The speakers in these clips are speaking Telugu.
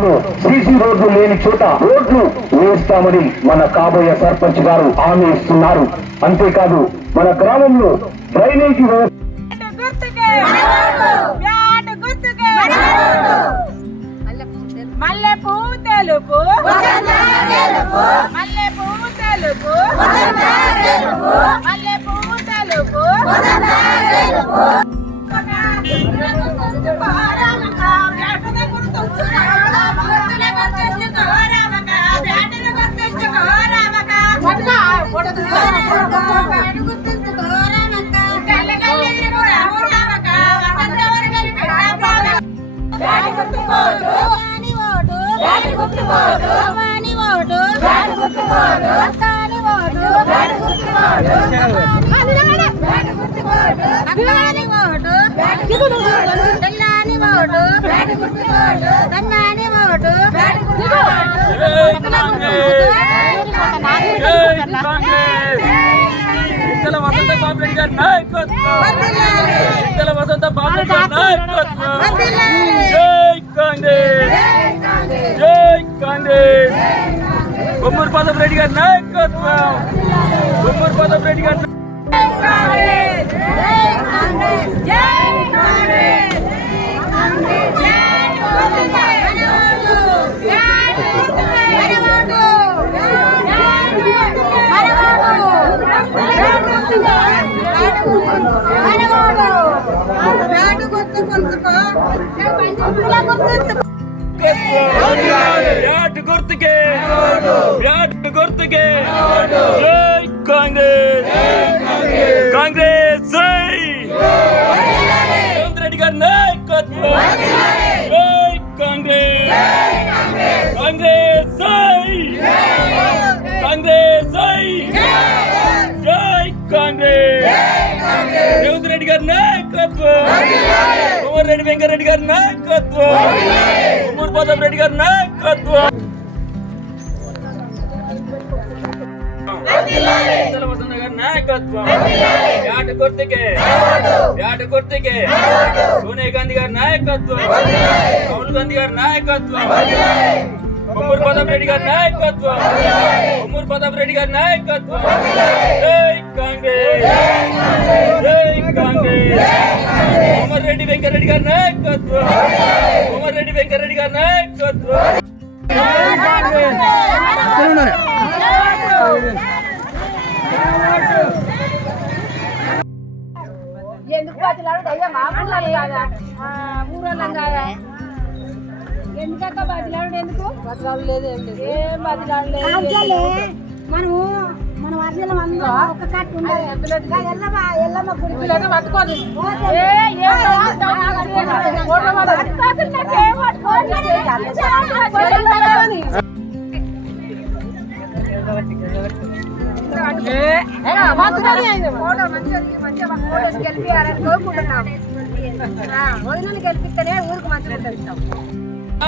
గ్రామంలో సీసీ రోడ్లు లేని చోట రోడ్లు వేస్తామని మన కాబోయే సర్పంచ్ గారు హామీ ఇస్తున్నారు. అంతేకాదు మన గ్రామంలో డ్రైనేజీ వ్యవస్థ గుర్తుకే బ్యాట్ గుర్తుకే మల్లె తెలుపు మల్లె పూ తెలుపు మల్లె పూ ఇద్దల వసంత బాబురెడ్డి గారి నాయకత్వం ఇద్దల వసంత బాబురెడ్డి గారి నాయకత్వం జై కాంగ్రెస్ జై కాంగ్రెస్. బొమ్మూరు రెడ్డి గారి నాయకత్వం బొమ్మూరు రెడ్డి గారి బ్యాట్ గుర్తుకే బ్యాట్ గుర్తుకే. వెంకరెడ్డి గారి నాయకత్వం. ఉమ్మూరు ప్రతాప్ రెడ్డి గారి నాయకత్వం. నాయకత్వం. యాట గుర్తుకే యాట గుర్తుకే సోనియా గాంధీ గారి నాయకత్వం. రాహుల్ గాంధీ గారి నాయకత్వం. ఉమ్మూరు ప్రతాప్ రెడ్డి గారి నాయకత్వం. ఉమ్మూరు ప్రతాప్ రెడ్డి గారి నాయకత్వం. జై కాంగ్రెస్. జై కాంగ్రెస్. ఉమ్మర్ రెడ్డి వెంకరెడ్డి గారి నాయకత్వం. ఉమ్మర్ రెడ్డి వెంకరెడ్డి గారి నాయకత్వం. ఎందుకు బతిలాడు అయ్యా మామూలు కాదా? ఊరల్లం కాదా? ఎందుకక్క బతిలాడు ఎందుకు బతిలాడు లేదు ఏం బతిలాడు లేదు మనము మనం అర్జున అందరం ఒక కట్టు ఉండాలి ఎల్లమ్మ ఎల్లమ్మ గుడి పిల్లలు పట్టుకోదు ఏ ఏ ఓట్ల వల్ల పట్టుకోకుండా ఏం పట్టుకోదు వదినలు గెలిపిస్తేనే ఊరికి మంచిగా ఉంటుంది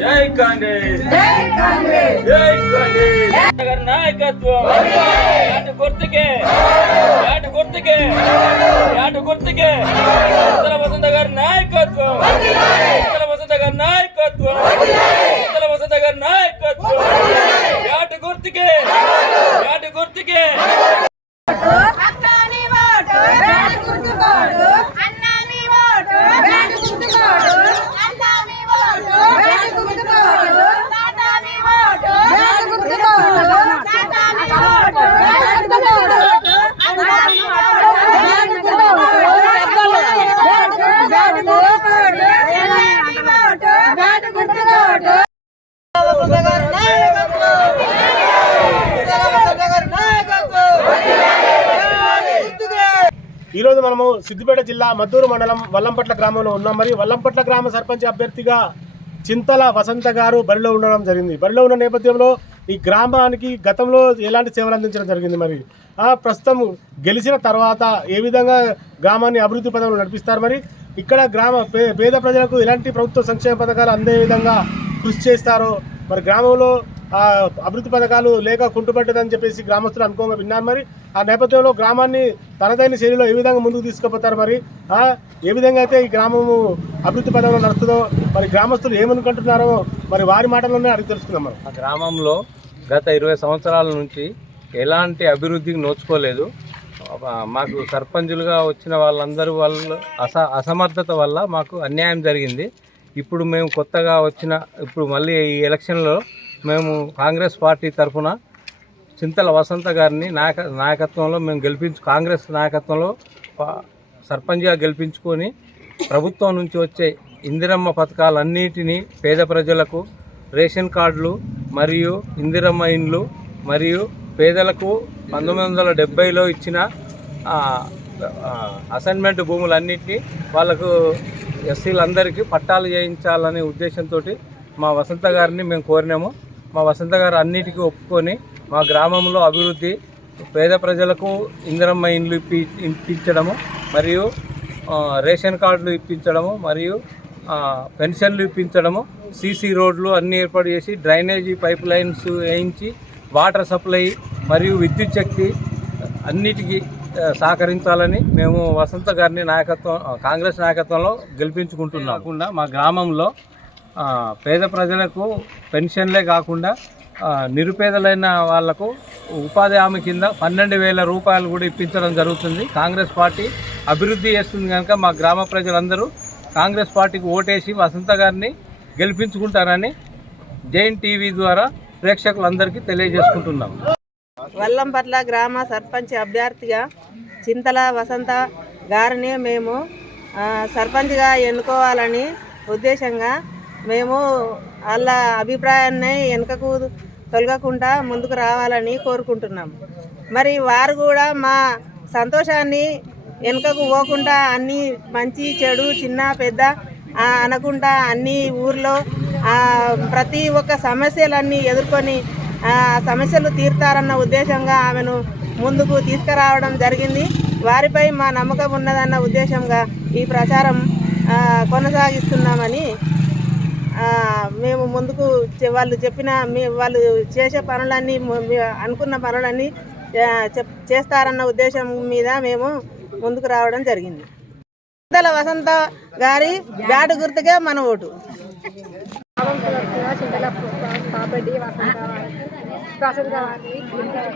జై కాంగ్రెస్. జై కాంగ్రెస్. జై కాంగ్రెస్. గారి నాయకత్వం. ఆట గుర్తుకే. ఆట గుర్తుకే. గుర్తుకే. వసంత గారి నాయకత్వం ఇద్దల వసంత గారి నాయకత్వం ఇద్దల వసంత గారి నాయకత్వం ఆట గుర్తుకే ఆట గుర్తుకే అన్నాని ఓటు బ్యాట్ గుర్తుకోడు అన్నాని ఓటు బ్యాట్ గుర్తుకోడు అన్నాని ఓటు బ్యాట్ గుర్తుకోడు తాతాని ఓటు బ్యాట్ గుర్తుకోడు తాతాని ఓటు బ్యాట్ గుర్తుకోడు అన్నాని ఓటు బ్యాట్ గుర్తుకోడు బ్యాట్ గుర్తుకోడు అన్నాని ఓటు బ్యాట్ గుర్తుకోడు ఈ రోజు మనము సిద్దిపేట జిల్లా మద్దూరు మండలం వల్లంపట్ల గ్రామంలో ఉన్నాం. మరి వల్లంపట్ల గ్రామ సర్పంచ్ అభ్యర్థిగా చింతల వసంత గారు బరిలో ఉండడం జరిగింది. బరిలో ఉన్న నేపథ్యంలో ఈ గ్రామానికి గతంలో ఎలాంటి సేవలు అందించడం జరిగింది మరి? ఆ ప్రస్తుతం గెలిచిన తర్వాత ఏ విధంగా గ్రామాన్ని అభివృద్ధి పదంలో నడిపిస్తారు మరి? ఇక్కడ గ్రామ పే- పేద ప్రజలకు ఎలాంటి ప్రభుత్వ సంక్షేమ పథకాలు అందే విధంగా కృషి చేస్తారో మరి గ్రామంలో అభివృద్ధి పథకాలు లేక కుంటుపడ్డదని చెప్పేసి గ్రామస్తులు అనుకోగా విన్నారు మరి. ఆ నేపథ్యంలో గ్రామాన్ని తనదైన శైలిలో ఏ విధంగా ముందుకు తీసుకుపోతారు మరి? ఏ విధంగా అయితే ఈ గ్రామము అభివృద్ధి పదంలో నడుస్తుందో మరి గ్రామస్తులు ఏమనుకుంటున్నారో మరి వారి మాటల్లోనే అడిగి తెలుసుకుందాం మనం. ఆ గ్రామంలో గత ఇరవై సంవత్సరాల నుంచి ఎలాంటి అభివృద్ధికి నోచుకోలేదు. మాకు సర్పంచులుగా వచ్చిన వాళ్ళందరూ వాళ్ళ అస అసమర్థత వల్ల మాకు అన్యాయం జరిగింది. ఇప్పుడు మేము కొత్తగా వచ్చిన ఇప్పుడు మళ్ళీ ఈ ఎలక్షన్లో మేము కాంగ్రెస్ పార్టీ తరఫున చింతల వసంత గారిని నాయక నాయకత్వంలో మేము గెలిపించు కాంగ్రెస్ నాయకత్వంలో సర్పంచ్గా గెలిపించుకొని ప్రభుత్వం నుంచి వచ్చే ఇందిరమ్మ పథకాలన్నిటినీ పేద ప్రజలకు రేషన్ కార్డులు మరియు ఇందిరమ్మ ఇండ్లు మరియు పేదలకు పంతొమ్మిది వందల డెబ్బైలో ఇచ్చిన అసైన్మెంట్ భూములన్నింటినీ వాళ్ళకు ఎస్సీలందరికీ పట్టాలు చేయించాలనే ఉద్దేశంతో మా వసంత గారిని మేము కోరినాము. మా వసంత గారు అన్నిటికీ ఒప్పుకొని మా గ్రామంలో అభివృద్ధి పేద ప్రజలకు ఇందిరమ్మ ఇండ్లు ఇప్పి ఇప్పించడము మరియు రేషన్ కార్డులు ఇప్పించడము మరియు పెన్షన్లు ఇప్పించడము సీసీ రోడ్లు అన్నీ ఏర్పాటు చేసి డ్రైనేజీ పైప్ లైన్స్ వేయించి వాటర్ సప్లై మరియు విద్యుత్ శక్తి అన్నిటికీ సహకరించాలని మేము వసంత గారిని నాయకత్వం కాంగ్రెస్ నాయకత్వంలో గెలిపించుకుంటున్నాం మా గ్రామంలో పేద ప్రజలకు పెన్షన్లే కాకుండా నిరుపేదలైన వాళ్ళకు ఉపాధి హామీ కింద పన్నెండు వేల రూపాయలు కూడా ఇప్పించడం జరుగుతుంది. కాంగ్రెస్ పార్టీ అభివృద్ధి చేస్తుంది కనుక మా గ్రామ ప్రజలందరూ కాంగ్రెస్ పార్టీకి ఓటేసి వసంత గారిని గెలిపించుకుంటారని జైన్ టీవీ ద్వారా ప్రేక్షకులందరికీ తెలియజేసుకుంటున్నాం. వల్లంపట్ల గ్రామ సర్పంచ్ అభ్యర్థిగా చింతల వసంత గారిని మేము సర్పంచ్గా ఎన్నుకోవాలని ఉద్దేశంగా మేము వాళ్ళ అభిప్రాయాన్ని వెనుకకు తొలగకుండా ముందుకు రావాలని కోరుకుంటున్నాం మరి వారు కూడా మా సంతోషాన్ని వెనుకకు పోకుండా అన్నీ మంచి చెడు చిన్న పెద్ద అనకుండా అన్ని ఊర్లో ప్రతి ఒక్క సమస్యలన్నీ ఎదుర్కొని సమస్యలు తీర్తారన్న ఉద్దేశంగా ఆమెను ముందుకు తీసుకురావడం జరిగింది. వారిపై మా నమ్మకం ఉన్నదన్న ఉద్దేశంగా ఈ ప్రచారం కొనసాగిస్తున్నామని మేము ముందుకు చె- వాళ్ళు చెప్పిన మీ వాళ్ళు చేసే పనులన్నీ అనుకున్న పనులన్నీ చెప్ చేస్తారన్న ఉద్దేశం మీద మేము ముందుకు రావడం జరిగింది. చింతల వసంత గారి బ్యాటు గుర్తుగా మన ఓటు. ప్రాసెస్ కావాలి వసంత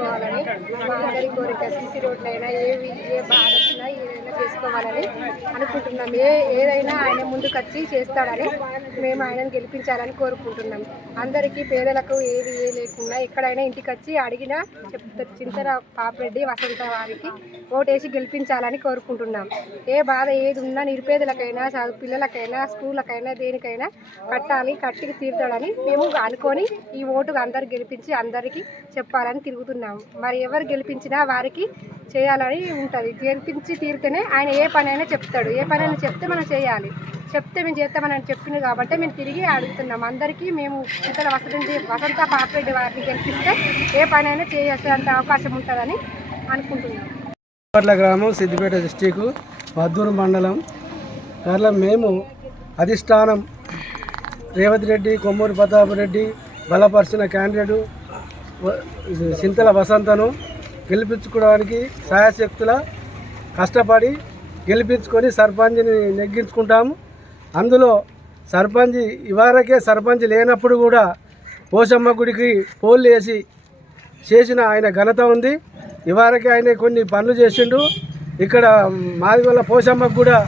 మా అందరి కోరిక సీసీ రోడ్లైనా ఏవి ఏ బాధ ఏదైనా చేసుకోవాలని అనుకుంటున్నాం. ఏ ఏదైనా ఆయన ముందుకొచ్చి చేస్తాడని మేము ఆయనను గెలిపించాలని కోరుకుంటున్నాం. అందరికీ పేదలకు ఏది ఏ లేకుండా ఎక్కడైనా ఇంటికి వచ్చి అడిగినా చెప్తారు చింతన పాపరెడ్డి వసంత వారికి ఓటేసి గెలిపించాలని కోరుకుంటున్నాం. ఏ బాధ ఏది ఉన్నా నిరుపేదలకైనా చదువు పిల్లలకైనా స్కూళ్ళకైనా దేనికైనా కట్టాలి కట్టి తీరుతాడని మేము అనుకొని ఈ ఓటు అందరు గెలిపించి అందరికీ చెప్పాలని తిరుగుతున్నాము. మరి ఎవరు గెలిపించినా వారికి చేయాలని ఉంటుంది. గెలిపించి తీరితేనే ఆయన ఏ పని అయినా చెప్తాడు. ఏ పని అయినా చెప్తే మనం చేయాలి. చెప్తే మేము చేస్తామని చెప్పింది కాబట్టి మేము తిరిగి అడుగుతున్నాం అందరికీ మేము ఇతర వసతి వసంత పాపరెడ్డి వారిని గెలిపిస్తే ఏ పని అయినా చేసేంత అవకాశం ఉంటుందని అనుకుంటున్నాం పట్ల గ్రామం సిద్దిపేట డిస్టికు మద్దూరు మండలం. దాంట్లో మేము అధిష్టానం రేవంత్ రెడ్డి కొమ్మూరి ప్రతాప్ రెడ్డి బలపరిచిన క్యాండిడేటు చింతల వసంతను గెలిపించుకోవడానికి సాయశక్తుల కష్టపడి గెలిపించుకొని సర్పంచ్ని నెగ్గించుకుంటాము. అందులో సర్పంచ్ ఇవరకే సర్పంచ్ లేనప్పుడు కూడా పోషమ్మ గుడికి పోల్ వేసి చేసిన ఆయన ఘనత ఉంది. ఇవారకే ఆయన కొన్ని పనులు చేసిండు. ఇక్కడ మాదిగొల్ల పోషమ్మకు కూడా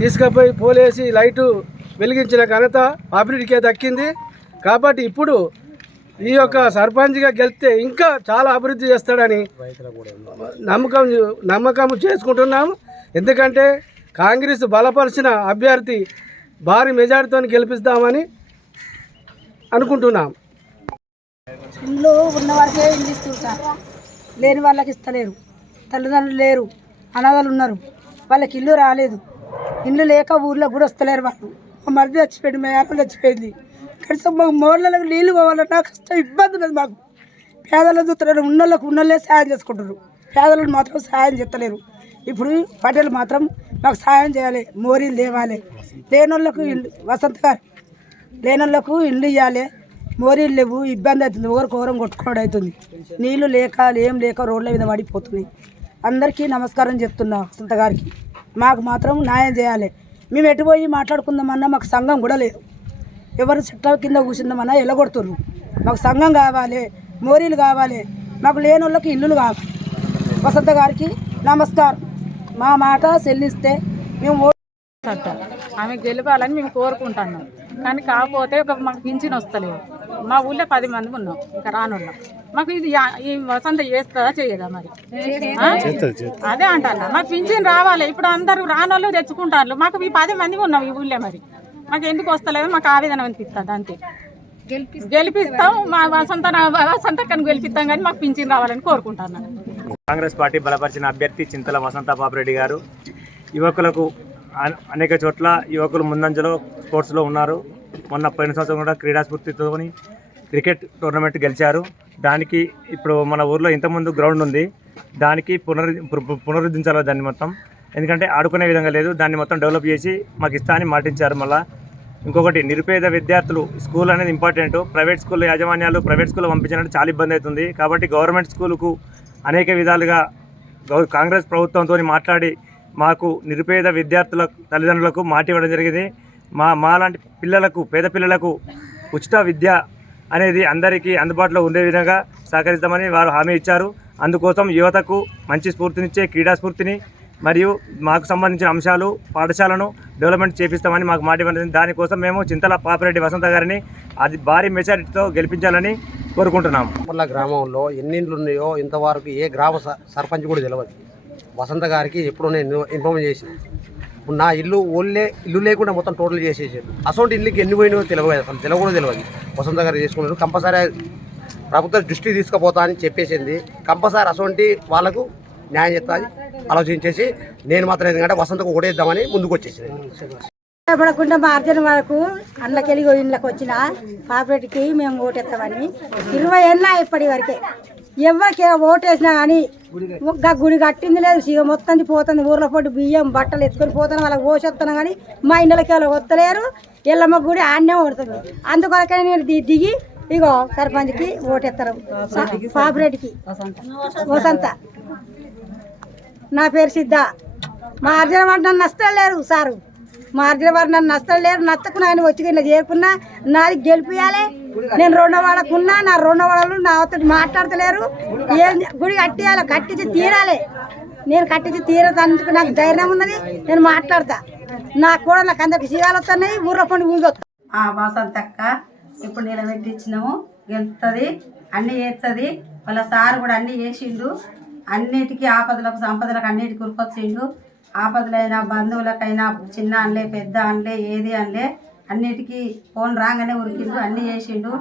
తీసుకుపోయి పోలేసి లైటు వెలిగించిన ఘనత అభివృద్ధికే దక్కింది. కాబట్టి ఇప్పుడు ఈ యొక్క సర్పంచ్గా గెలిస్తే ఇంకా చాలా అభివృద్ధి చేస్తాడని నమ్మకం నమ్మకం చేసుకుంటున్నాము. ఎందుకంటే కాంగ్రెస్ బలపరిచిన అభ్యర్థి భారీ మెజార్టీతో గెలిపిస్తామని అనుకుంటున్నాం ఇంట్లో ఉన్న వారికే ఇల్లు ఇస్తారు సార్? లేని వాళ్ళకి ఇస్తలేరు. తల్లిదండ్రులు లేరు. అనాథలు ఉన్నారు. వాళ్ళకి ఇల్లు రాలేదు. ఇల్లు లేక ఊర్లో కూడా వస్తలేరు వాళ్ళు. మా మరిది చచ్చిపోయింది మా చచ్చిపోయింది. కనీసం మాకు మోర్లకు నీళ్ళు పోవాలన్నా కష్టం ఇబ్బంది ఉన్నది మాకు. పేదలను చూస్తున్నారు ఉన్నోళ్ళకు ఉన్నోళ్ళే సాయం చేసుకుంటారు పేదలను మాత్రం సాయం చేస్తలేరు. ఇప్పుడు పటేలు మాత్రం మాకు సాయం చేయాలి మోరీలు తేవాలి. లేనోళ్ళకు ఇల్లు వసంత గారు లేనోళ్ళకు ఇల్లు ఇవ్వాలి మోరీలు లేవు ఇబ్బంది అవుతుంది. ఒకరికి కోరం కొట్టుకోవడం అవుతుంది. నీళ్ళు లేక ఏం లేక రోడ్ల మీద పడిపోతున్నాయి. అందరికీ నమస్కారం చెప్తున్నా వసంత గారికి. మాకు మాత్రం న్యాయం చేయాలి. మేము ఎటు పోయి మాట్లాడుకుందామన్నా మాకు సంఘం కూడా లేదు. ఎవరు చెట్ల కింద కూర్చుందామన్నా ఎలగొడుతుర్రు. మాకు సంఘం కావాలి మోరీలు కావాలి మాకు లేని వాళ్ళకి ఇల్లులు కావాలి. వసంత గారికి నమస్కారం. మా మాట చెల్లిస్తే మేము ఓ- సట్ట. ఆమె గెలవాలని మేము కోరుకుంటున్నాం. కానీ కాకపోతే ఒక మాకు పింఛన్ వస్తలేదు. మా ఊళ్ళో పది మంది ఉన్నాం ఇంకా రానున్నాం మాకు ఇది ఈ వసంత చేస్తుందా చేయదా మరి? అదే అంటాను మాకు పింఛన్ రావాలి. ఇప్పుడు అందరూ రానోళ్ళు తెచ్చుకుంటారు. మాకు ఈ పది మంది ఉన్నాం ఈ ఊళ్ళో మరి. మాకు ఎందుకు వస్తలేదు? మాకు ఆవేదన అనిపిస్తుంది అంతే. గెలిపిస్తాం. మా వసంత వసంతక్కని గెలిపిస్తాం కానీ మాకు పింఛన్ రావాలని కోరుకుంటున్నాను కాంగ్రెస్ పార్టీ బలపరిచిన అభ్యర్థి చింతల వసంత పాపిరెడ్డి గారు. యువకులకు అన- అనేక చోట్ల యువకులు ముందంజలో స్పోర్ట్స్లో ఉన్నారు. మొన్న పోయిన సంవత్సరం కూడా క్రీడా స్ఫూర్తితోని క్రికెట్ టోర్నమెంట్ గెలిచారు. దానికి ఇప్పుడు మన ఊర్లో ఇంతకుముందు గ్రౌండ్ ఉంది. దానికి పునరు పు- పునరుద్ధరించాలి దాన్ని మొత్తం. ఎందుకంటే ఆడుకునే విధంగా లేదు. దాన్ని మొత్తం డెవలప్ చేసి మాకు ఇస్తా అని మాటించారు మళ్ళీ. ఇంకొకటి నిరుపేద విద్యార్థులు స్కూల్ అనేది ఇంపార్టెంట్. ప్రైవేట్ స్కూల్ యాజమాన్యాలు ప్రైవేట్ స్కూల్ పంపించినట్టు చాలా ఇబ్బంది అవుతుంది. కాబట్టి గవర్నమెంట్ స్కూల్కు అనేక విధాలుగా గౌ- కాంగ్రెస్ ప్రభుత్వంతో మాట్లాడి మాకు నిరుపేద విద్యార్థుల తల్లిదండ్రులకు మాట ఇవ్వడం జరిగింది. మా మాలాంటి పిల్లలకు పేద పిల్లలకు ఉచిత విద్య అనేది అందరికీ అందుబాటులో ఉండే విధంగా సహకరిస్తామని వారు హామీ ఇచ్చారు. అందుకోసం యువతకు మంచి స్ఫూర్తినిచ్చే క్రీడా స్ఫూర్తిని మరియు మాకు సంబంధించిన అంశాలు పాఠశాలను డెవలప్మెంట్ చేపిస్తామని మాకు మాట ఇవ్వండి. దానికోసం మేము చింతల పాపిరెడ్డి వసంత గారిని అది భారీ మెజారిటీతో గెలిపించాలని కోరుకుంటున్నాము. మళ్ళా గ్రామంలో ఎన్ని ఇండ్లు ఉన్నాయో ఇంతవరకు ఏ గ్రామ స- సర్పంచ్ కూడా తెలియదు వసంత గారికి ఎప్పుడు నేను ఇన్ఫార్మ్ చేసిన. నా ఇల్లు ఓళ్ళే ఇల్లు లేకుండా మొత్తం టోటల్ చేసేసారు. అసలు ఇల్లుకి ఎన్ని పోయినాయో తెలియదు అసలు తెలియ కూడా తెలియదు వసంత గారు చేసుకున్నారు. కంపల్సరీ ప్రభుత్వ దృష్టికి తీసుకుపోతా అని చెప్పేసింది. కంపల్సరీ అసలు వాళ్ళకు న్యాయం చేస్తుంది. ఆలోచించేసి నేను మాత్రం ఎందుకంటే వసంతకు ఓడేద్దామని ముందుకు వచ్చేసింది పడకుండా మా అర్జున వరకు అన్నకెళ్ళి ఇంట్లోకి వచ్చిన పాపరెడ్డికి మేము ఓటేస్తామని. ఇరవై ఏళ్ళ ఇప్పటి వరకే. ఎవరికి ఓటేసినా కానీ ఒక్క గుడి కట్టింది లేదు. సిగ మొత్తం పోతుంది ఊర్లో పొట్టి బియ్యం బట్టలు ఎత్తుకొని పోతాను వాళ్ళకి పోసేస్తున్నాం కానీ మా ఇండ్లకి వాళ్ళు వస్తలేరు. ఎల్లమ్మ గుడి ఆడనే ఓడుతుంది అందుకొరకే నేను దిగి ఇగో సర్పంచ్కి ఓటేస్తారు పాపిరెడ్డికి. వసంత. నా పేరు సిద్ధ. మా అర్జున నన్ను నష్టం లేరు సారు. మా అర్జున నన్ను నష్టం లేరు. నచ్చకున్నా ఆయన వచ్చి నేను చేరుకున్నా నాది గెలిపియాలి నేను రెండో వాళ్ళకున్నా నా రెండో వాళ్ళు నా అవతడి మాట్లాడతలేరు. ఏం గుడి కట్టియాలి కట్టించి తీరాలి. నేను కట్టించి తీరదానికి నాకు ధైర్యం ఉన్నది. నేను మాట్లాడతా. నాకు కూడా నాకు అందరికి సీగాలు వస్తున్నాయి. ఊర్లో పండు ఊగి ఆ వసంతక్క ఇప్పుడు నిలబెట్టించినాము గెలుస్తుంది అన్నీ చేస్తుంది వాళ్ళ సార్ కూడా అన్నీ చేసిండు. అన్నిటికీ ఆపదలకు సంపదలకు అన్నిటి ఉరికొచ్చిండు. ఆపదలైనా బంధువులకైనా చిన్న అనలే పెద్ద అనలే ఏది అనలే అన్నిటికీ ఫోన్ రాగానే ఉరికిండు అన్నీ చేసిండు.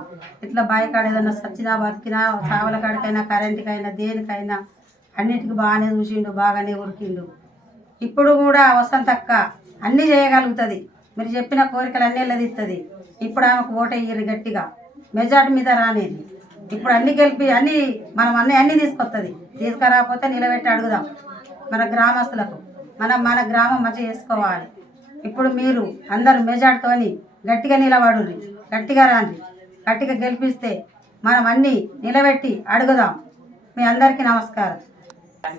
ఇట్లా బాయికాడ ఏదైనా సచ్చినా బతికినా చావల కాడికైనా కరెంటుకైనా దేనికైనా అన్నిటికీ బాగానే చూసిండు బాగానే ఉరికిండు. ఇప్పుడు కూడా వసంతక్క అన్నీ చేయగలుగుతుంది. మీరు చెప్పిన కోరికలు అన్నీ వెళ్ళదిస్తుంది ఇప్పుడు ఆమెకు ఓటయ్యారు గట్టిగా. మెజార్టీ మీద రానేది. ఇప్పుడు అన్ని గెలిపి అన్ని మనం అన్నీ అన్నీ తీసుకొస్తుంది తీసుకురాకపోతే నిలబెట్టి అడుగుదాం మన గ్రామస్తులకు. మనం మన గ్రామం మంచిగా చేసుకోవాలి. ఇప్పుడు మీరు అందరు మెజార్టీతోని గట్టిగా నిలబడుర్రి గట్టిగా రాండి గట్టిగా గెలిపిస్తే మనం అన్నీ నిలబెట్టి అడుగుదాం. మీ అందరికీ నమస్కారం.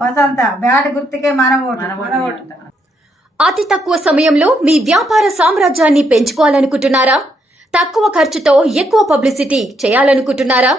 వసంత బ్యాట్ గుర్తుకే మన ఓటు. మన ఓటు. అతి తక్కువ సమయంలో మీ వ్యాపార సామ్రాజ్యాన్ని పెంచుకోవాలనుకుంటున్నారా? తక్కువ ఖర్చుతో ఎక్కువ పబ్లిసిటీ చేయాలనుకుంటున్నారా?